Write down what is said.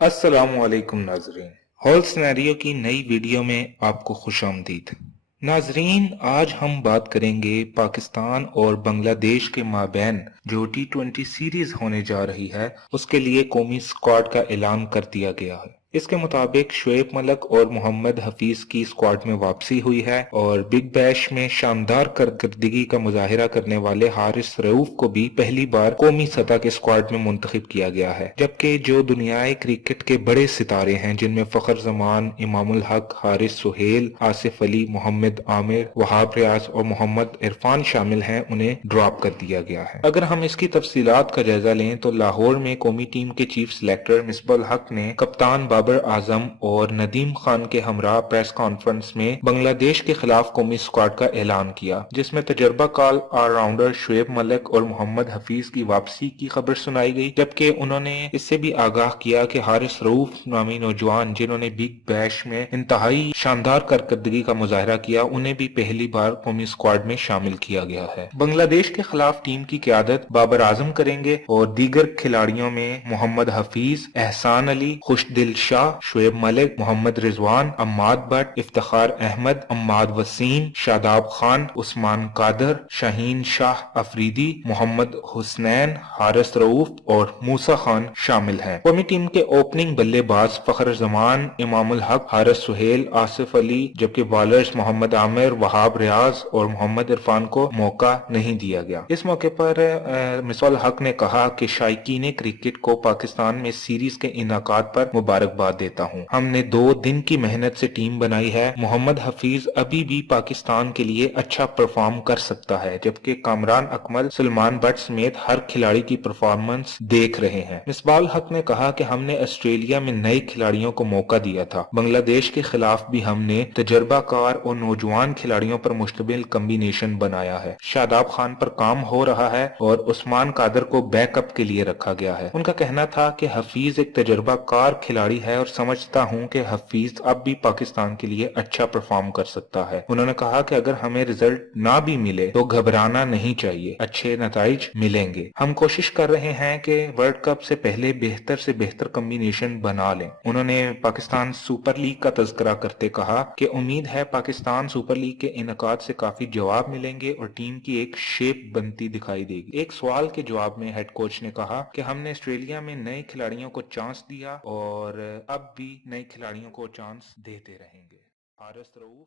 अस्सलाम वालेकुम नाजरीन। हॉल सिनेरियो की नई वीडियो में आपको खुश आमदीद। नाजरीन, आज हम बात करेंगे पाकिस्तान और बांग्लादेश के माबैन जो T20 सीरीज होने जा रही है उसके लिए कौमी स्क्वाड का ऐलान कर दिया गया है। इसके मुताबिक शुएब मलिक और मोहम्मद हफीज की स्क्वाड में वापसी हुई है और बिग बैश में शानदार कारकर्दगी का मुजाहिरा करने वाले हारिस रऊफ को भी पहली बार कौमी सतह के स्क्वाड में मुंतखब किया गया है। जबकि जो दुनियाई क्रिकेट के बड़े सितारे हैं जिनमें फखर जमान, इमामुल हक, हारिस सुहेल, आसिफ अली, मोहम्मद आमिर, वहाब रियाज और मोहम्मद इरफान शामिल हैं, उन्हें ड्रॉप कर दिया गया है। अगर हम इसकी तफसीलात का जायजा लें तो लाहौर में कौमी टीम के चीफ सिलेक्टर मिसबाह हक ने कप्तान बाबर आजम और नदीम खान के हमरा प्रेस कॉन्फ्रेंस में बांग्लादेश के खिलाफ कौमी स्क्वाड का ऐलान किया, जिसमें तजर्बाकार ऑलराउंडर शुएब मलिक और मोहम्मद हफीज की वापसी की खबर सुनाई गई। जबकि उन्होंने इससे भी आगाह किया कि हारिस रऊफ नामी नौजवान जिन्होंने बिग बैश में इंतहाई शानदार कारकर्दगी का मुजाहरा किया, उन्हें भी पहली बार कौमी स्क्वाड में शामिल किया गया है। बांग्लादेश के खिलाफ टीम की क़यादत बाबर आजम करेंगे और दीगर खिलाड़ियों में मोहम्मद हफीज, एहसान अली, खुशदिल शाह, शुएब मलिक, मोहम्मद रिजवान, अम्माद भट्ट, इफ्तिखार अहमद, अम्माद वसीम, शादाब खान, उस्मान कादर, शाहीन शाह अफरीदी, मोहम्मद हुसनैन, हारिस रऊफ और मूसा खान शामिल हैं। कौमी टीम के ओपनिंग बल्लेबाज फखर जमान, इमामुल हक, हारिस सुहेल, आसिफ अली, जबकि बॉलर्स मोहम्मद आमिर, वहाब रियाज और मोहम्मद इरफान को मौका नहीं दिया गया। इस मौके पर मिसबाह हक ने कहा कि शायकीन क्रिकेट को पाकिस्तान में सीरीज के इनाकाद पर मुबारकबाद देता हूँ। हमने 2 दिन की मेहनत से टीम बनाई है। मोहम्मद हफीज अभी भी पाकिस्तान के लिए अच्छा परफॉर्म कर सकता है, जबकि कामरान अकमल, सलमान बट समेत हर खिलाड़ी की परफॉर्मेंस देख रहे हैं। मिसबाह हक ने कहा कि हमने ऑस्ट्रेलिया में नए खिलाड़ियों को मौका दिया था। बांग्लादेश के खिलाफ भी हमने तजर्बाकार और नौजवान खिलाड़ियों पर मुश्तमिल कम्बिनेशन बनाया है। शादाब खान पर काम हो रहा है और उस्मान कादर को बैकअप के लिए रखा गया है। उनका कहना था कि हफीज एक तजर्बाकार खिलाड़ी है और समझता हूं कि हफीज अब भी पाकिस्तान के लिए अच्छा परफॉर्म कर सकता है। उन्होंने कहा कि अगर हमें रिजल्ट ना भी मिले तो घबराना नहीं चाहिए, अच्छे नताइज मिलेंगे। हम कोशिश कर रहे हैं कि वर्ल्ड कप से पहले बेहतर से बेहतर कम्बिनेशन बना लें। उन्होंने पाकिस्तान सुपर लीग का तज़किरा करते कहा कि उम्मीद है पाकिस्तान सुपर लीग के इनकाद से काफी जवाब मिलेंगे और टीम की एक शेप बनती दिखाई देगी। एक सवाल के जवाब में हेड कोच ने कहा कि हमने ऑस्ट्रेलिया में नए खिलाड़ियों को चांस दिया और अब भी नए खिलाड़ियों को चांस देते रहेंगे। हारिस रऊफ